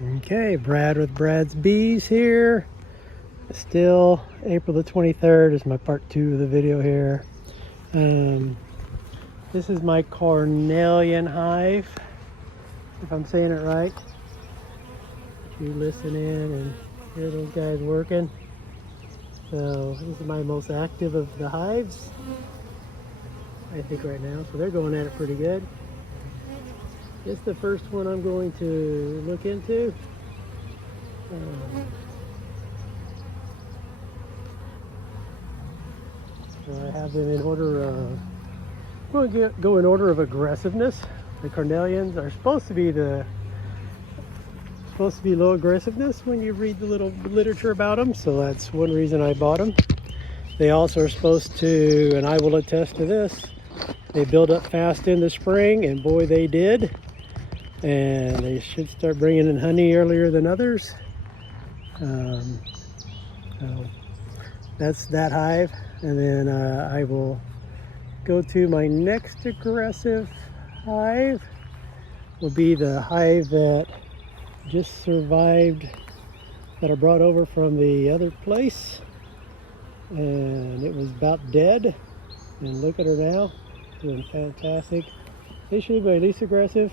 Okay, Brad with Brad's Bees here. Still April the 23rd is my part 2 of the video here. This is my cornelian hive, if I'm saying it right. If you listen in and hear those guys working. So this is my most active of the hives, I think, right now. So they're going at it pretty good. It's the first one I'm going to look into. So I have them in order of, we'll go in order of aggressiveness. The cornelians are supposed to be low aggressiveness when you read the little literature about them. So that's one reason I bought them. They also are supposed to, and I will attest to this, they build up fast in the spring, and boy, they did. And they should start bringing in honey earlier than others. So that's that hive. And then I will go to my next aggressive hive. Will be the hive that just survived, that I brought over from the other place. And it was about dead. And look at her now, doing fantastic. This should be my least aggressive.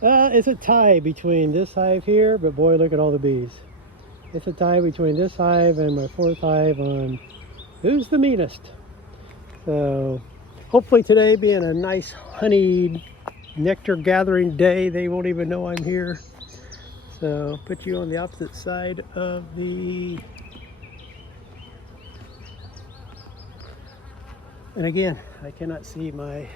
It's a tie between this hive here, but boy, look at all the bees. It's a tie between this hive and my fourth hive on who's the meanest. So hopefully today being a nice honey nectar gathering day, they won't even know I'm here. So put you on the opposite side of the, and again, I cannot see what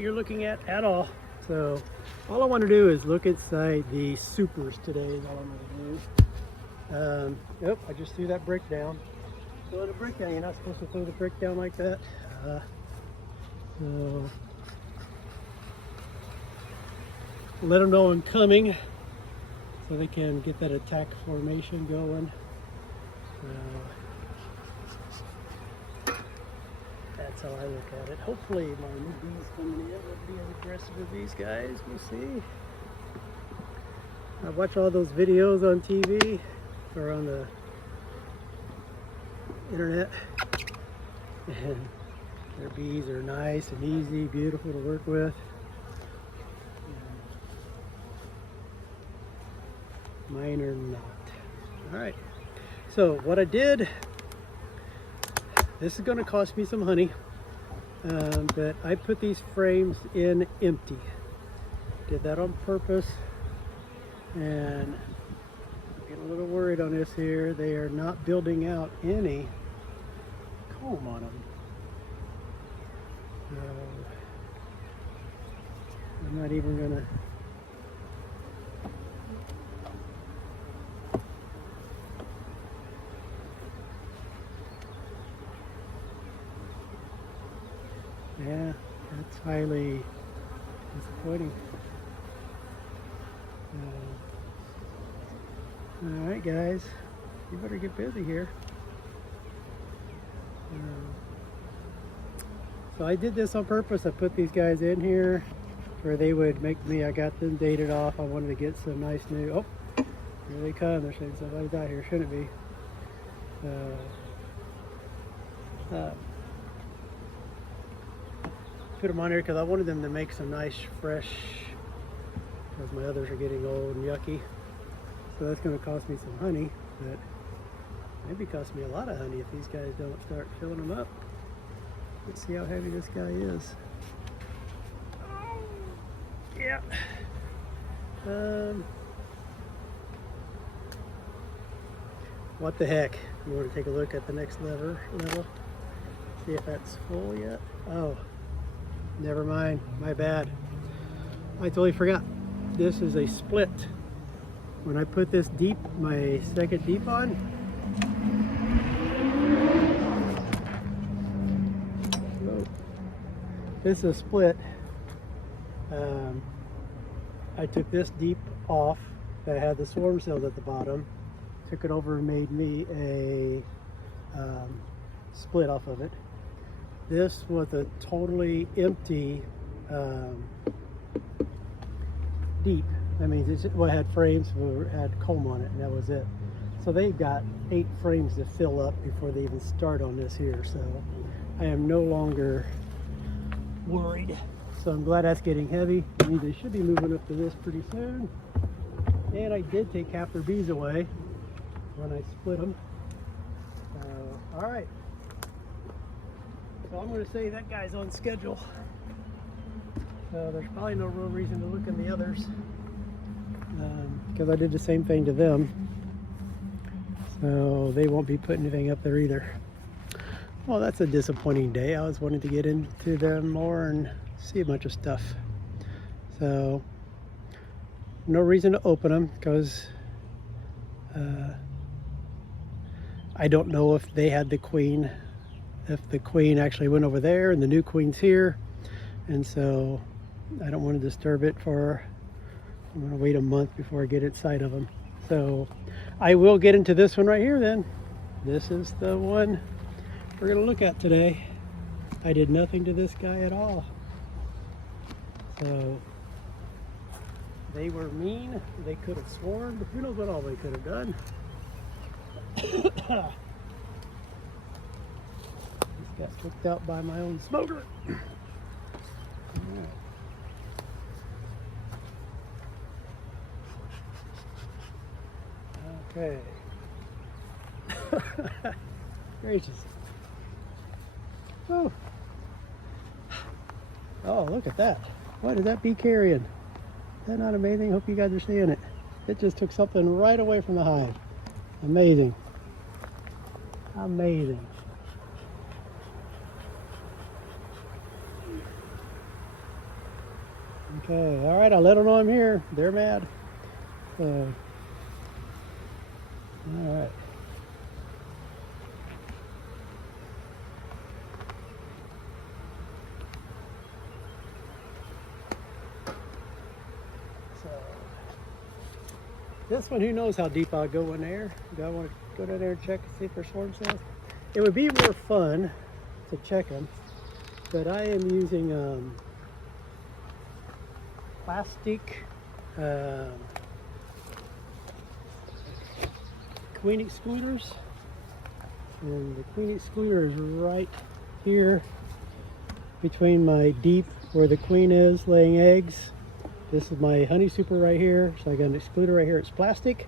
you're looking at all. So all I want to do is look inside the supers today is all I'm going to do. Yep, I just threw that brick down. Throw the brick down. You're not supposed to throw the brick down like that. So let them know I'm coming so they can get that attack formation going. That's how I look at it. Hopefully my new bees coming in will be as aggressive as these guys. We'll see. I watch all those videos on TV or on the internet, and their bees are nice and easy, beautiful to work with. Mine are not. All right. So what I did, this is going to cost me some honey, but I put these frames in empty. Did that on purpose, and I'm getting a little worried on this here. They are not building out any comb on them. I'm not even going to. Yeah, that's highly disappointing. All right, guys, you better get busy here. So I did this on purpose. I put these guys in here where they would make me, I got them dated off. I wanted to get some nice new, oh, here they come. They're saying somebody's out here, shouldn't it be? Put them on here because I wanted them to make some nice fresh, because my others are getting old and yucky. So that's going to cost me some honey, but maybe cost me a lot of honey if these guys don't start filling them up. Let's see how heavy this guy is. Yeah. What the heck? You want to take a look at the next level? See if that's full yet. Oh. Never mind, my bad. I totally forgot. This is a split. When I put this deep, my second deep on, this is a split. I took this deep off that had the swarm cells at the bottom, took it over and made me a split off of it. This was a totally empty deep. That means it's, well, it had frames, it had comb on it, and that was it. So they've got 8 frames to fill up before they even start on this here. So I am no longer worried. So I'm glad that's getting heavy. I mean, they should be moving up to this pretty soon. And I did take half their bees away when I split them. All right. So I'm going to say that guy's on schedule. So there's probably no real reason to look in the others, because I did the same thing to them. So they won't be putting anything up there either. Well, that's a disappointing day. I was wanting to get into them more and see a bunch of stuff. So no reason to open them, because I don't know if they had the queen, if the queen actually went over there and the new queen's here. And so I don't want to disturb it for, I'm going to wait a month before I get inside of them. So I will get into this one right here then. This is the one we're going to look at today. I did nothing to this guy at all. So they were mean. They could have swarmed. Who knows what all they could have done. Just got kicked out by my own smoker. Okay. Gracious. Oh. Oh, look at that. What is that bee carrying? Is that not amazing? Hope you guys are seeing it. It just took something right away from the hive. Amazing. Amazing. Okay, all right, I let them know I'm here. They're mad. So, all right. So, this one, who knows how deep I'll go in there. Do I want to go down there and check and see if there's swarm cells? It would be more fun to check them, but I am using plastic queen excluders, and the queen excluder is right here between my deep where the queen is laying eggs. This is my honey super right here, so I got an excluder right here. It's plastic.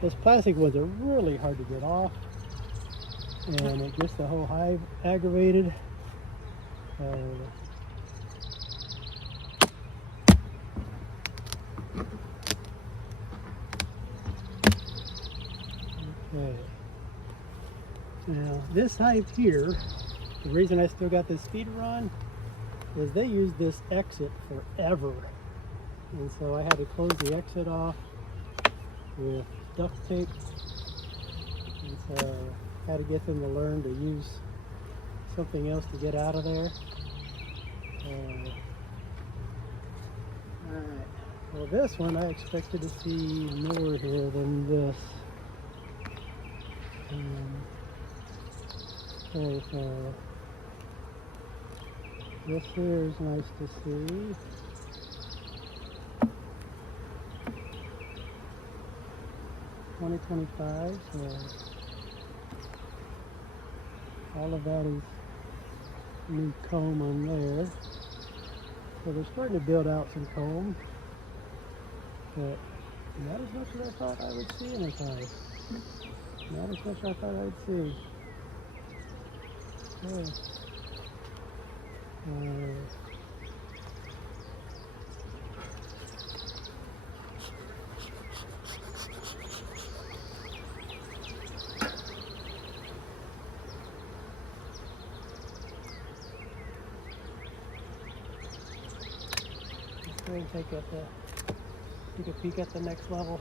Those plastic ones are really hard to get off, and it gets the whole hive aggravated. Okay. Now this hive here, the reason I still got this feeder on is they use this exit forever, and so I had to close the exit off with duct tape, and so I had to get them to learn to use something else to get out of there. Alright, well this one I expected to see more here than this. Okay, so this here is nice to see. $20.25, so all of that is new comb on there. So they're starting to build out some comb, but not as much as I thought I would see in this hive. Not as much as I thought I would see. Okay. Let's go and take a peek at the next level.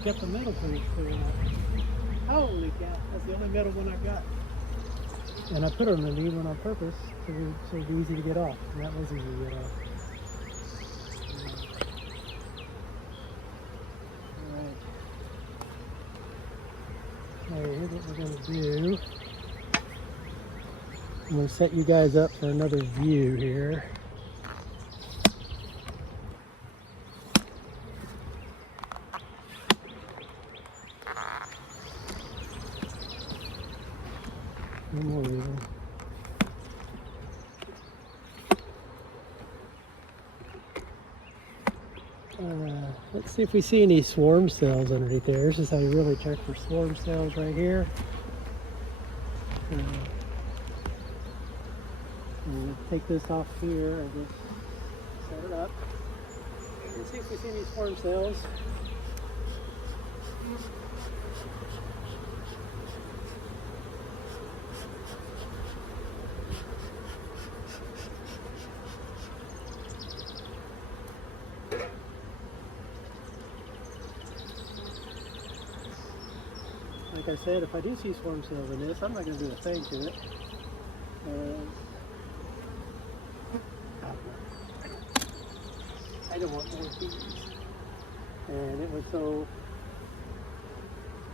I got the metal thing clear enough. Holy cow, that's the only metal one I got. And I put it on the knee one on purpose so it'd be easy to get off. And that was easy to get off. Alright. Okay, here's what we're going to do. I'm going to set you guys up for another view here. No more reason. Let's see if we see any swarm cells underneath there. This is how you really check for swarm cells right here. And take this off here and just set it up. And see if we see any swarm cells. Like I said, if I do see swarm cells in this, I'm not going to do a thing to it. I don't want more bees. And it was so...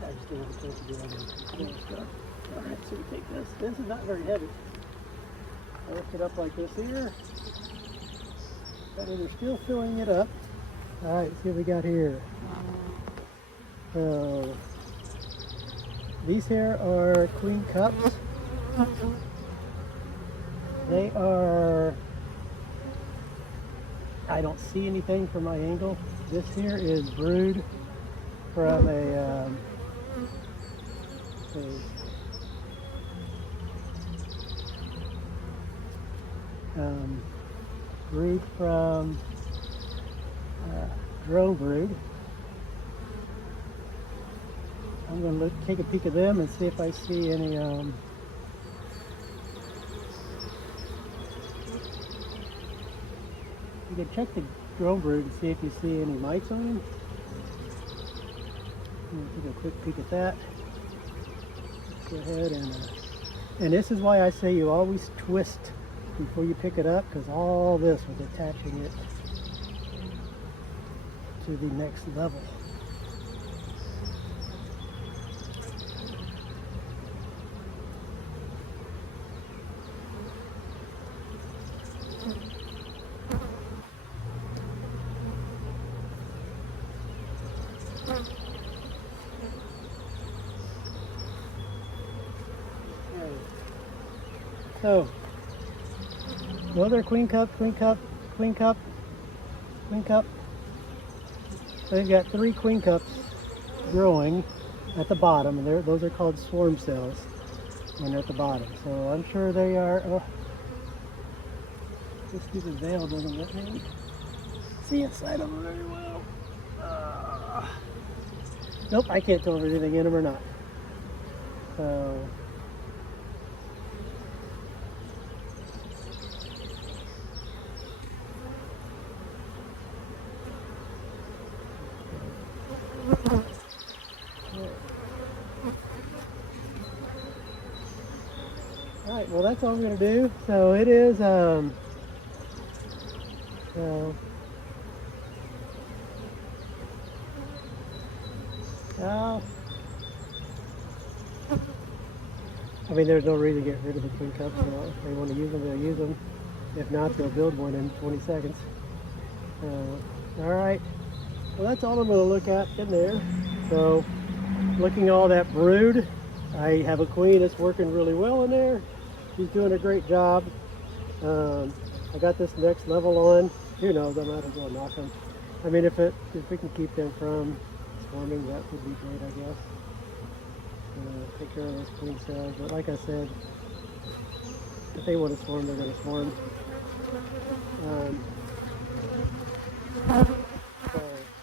I just didn't have a chance to do any more stuff. Alright, so we take this. This is not very heavy. I lift it up like this here. And we're still filling it up. Alright, see what we got here. So... these here are queen cups. They are, I don't see anything from my angle. This here is brood from a brood from drone brood. I'm going to take a peek at them and see if I see any you can check the drone brood and see if you see any mites on them. Take a quick peek at that. Go ahead and this is why I say you always twist before you pick it up, because all this was attaching it to the next level. So, well, they're queen cup, queen cup, queen cup, queen cup. So they've got 3 queen cups growing at the bottom, and those are called swarm cells, and they're at the bottom. So I'm sure they are. Oh, this stupid veil doesn't let me see inside of them very well. Nope, I can't tell if there's anything in them or not. So. Alright, well that's all I'm going to do. So it is, so, well, I mean there's no reason to get rid of the queen cups. You know, if they want to use them, they'll use them. If not, they'll build one in 20 seconds. Alright, well that's all I'm going to look at in there. So, looking at all that brood, I have a queen that's working really well in there. She's doing a great job. I got this next level on. Who knows, I might as well knock them. I mean, if we can keep them from swarming, that would be great, I guess. Take care of those queen cells. But like I said, if they want to swarm, they're going to swarm.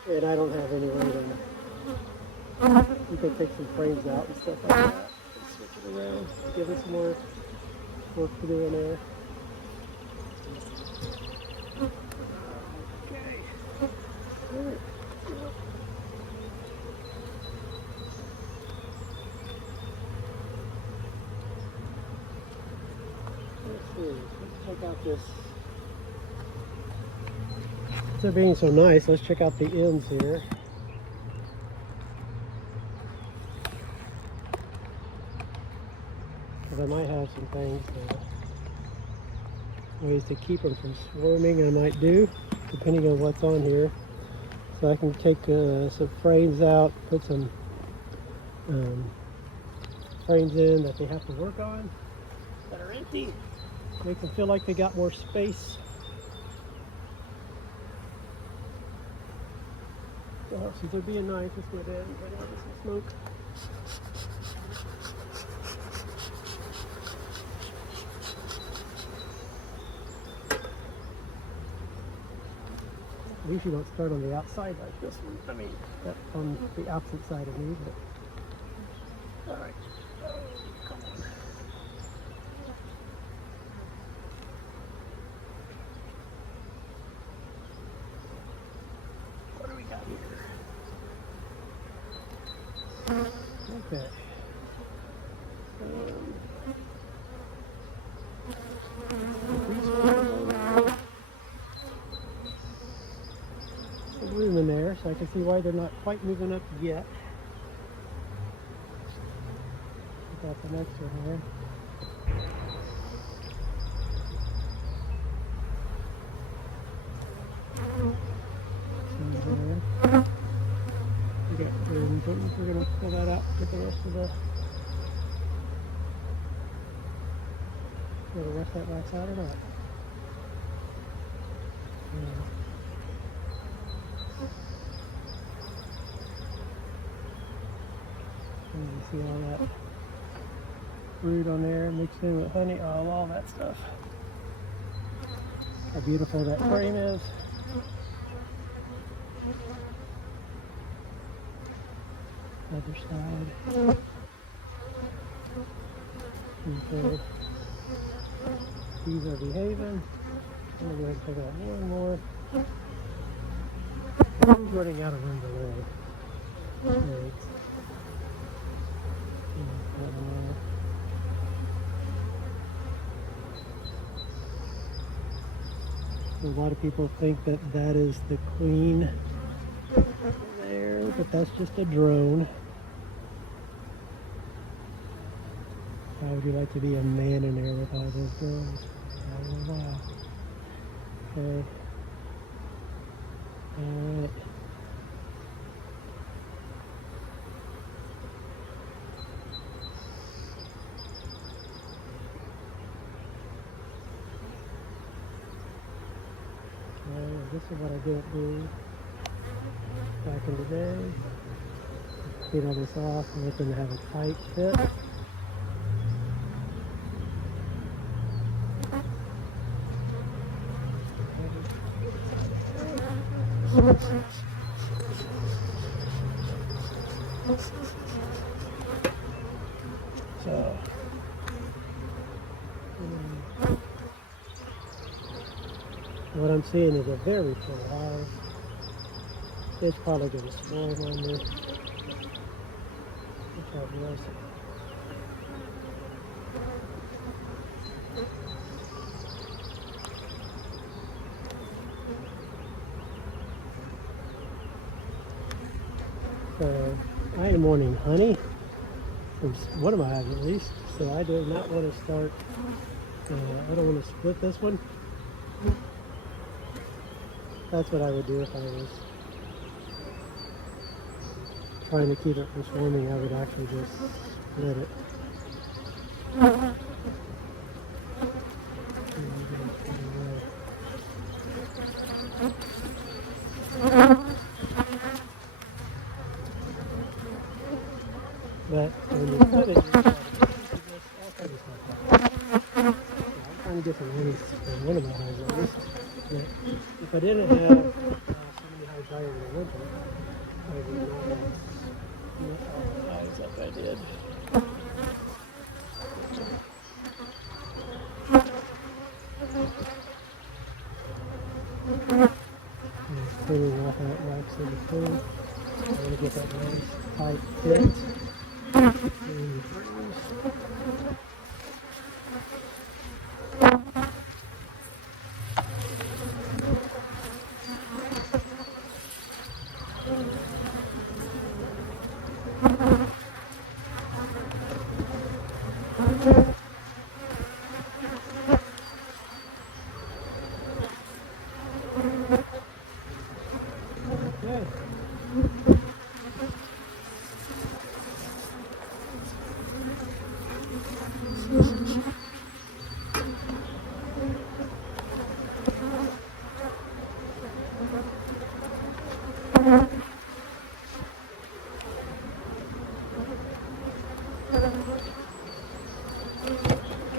And I don't have any way to... You can take some frames out and stuff like that. Switch it around. Give it some more work to do in there. Okay. Let's check out this. They're being so nice. Let's check out the ends here. Because I might have some things, ways to keep them from swarming I might do, depending on what's on here. So I can take some frames out, put some frames in that they have to work on, that are empty. Make them feel like they got more space. So since they're being nice, let's go ahead and bring out some smoke. I usually don't start on the outside like this one. I mean, on the opposite side of me, but all right. Oh, come on. What do we got here? Okay. Some room in there, so I can see why they're not quite moving up yet. Got the next one here. We're going to pull that out, get the rest of the rest of that wax out or not. And you see all that brood on there mixed in with honey, all that stuff. How beautiful that frame is. Other side. Okay. These are behaving. I'm going to go ahead and take out more and more. I'm running out of room to lay eggs. A lot of people think that that is the queen there, but that's just a drone. How would you like to be a man in there with all those drones? I don't know why. Okay. Alright. This is what I didn't do back in the day. Clean all this off and let them have a tight fit. So, what I'm seeing is a very full hive. It's probably going to swarm on this. So I am wanting honey from one of my hives at least. So I do not want to start. I don't want to split this one. That's what I would do if I was trying to keep it from swarming. I would actually just split it. But when you split it, all kinds of stuff. I'm trying to get some honey from one of my hives at least. But if I didn't have so many hives higher in the winter, I would not have all the hives like I did. Cleaning off that wax in between. I want to get that nice tight fit. And the frames.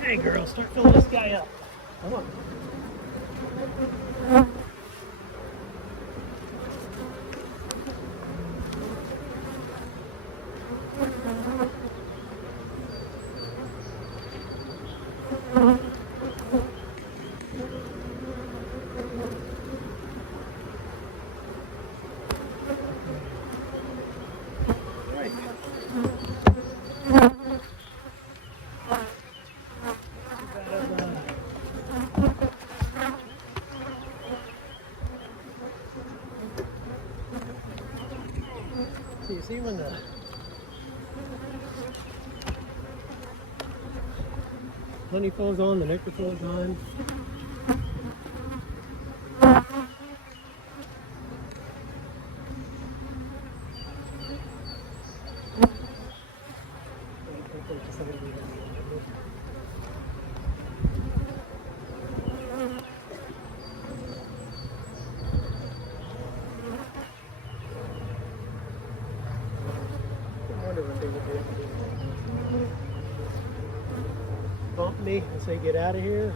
Hey girl, start filling this guy up. Come on. So you see when the honey falls on, the nectar falls on. Bump me and say get out of here.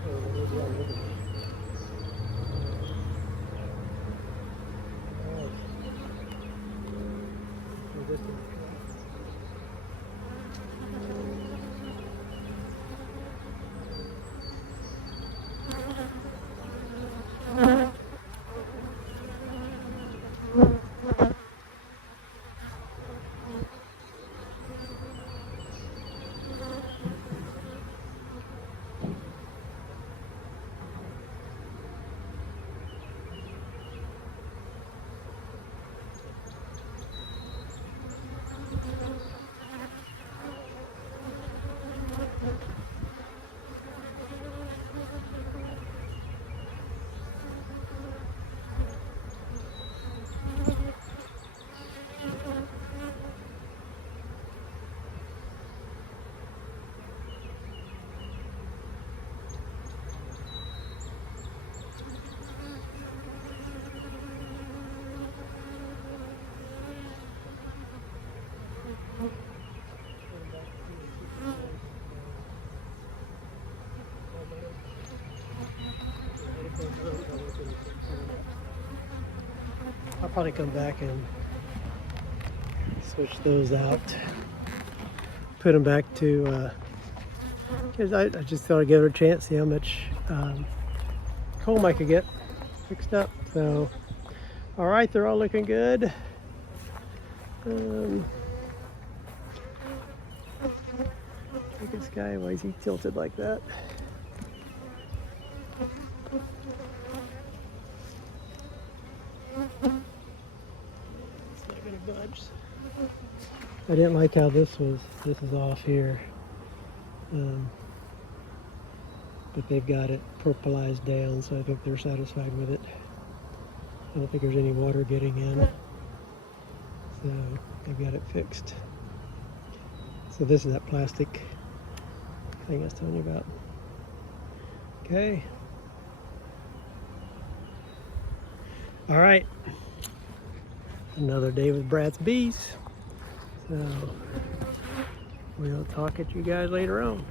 I'll probably come back and switch those out. Put them back to, because I just thought I'd give it a chance, see how much comb I could get fixed up. So, all right, they're all looking good. Look at this guy, why is he tilted like that? It's not gonna budge. I didn't like how this is off here. But they've got it purplized down, so I think they're satisfied with it. I don't think there's any water getting in. So they've got it fixed. So this is that plastic thing I was telling you about. Okay. All right. Another day with Brad's Bees. So we'll talk at you guys later on.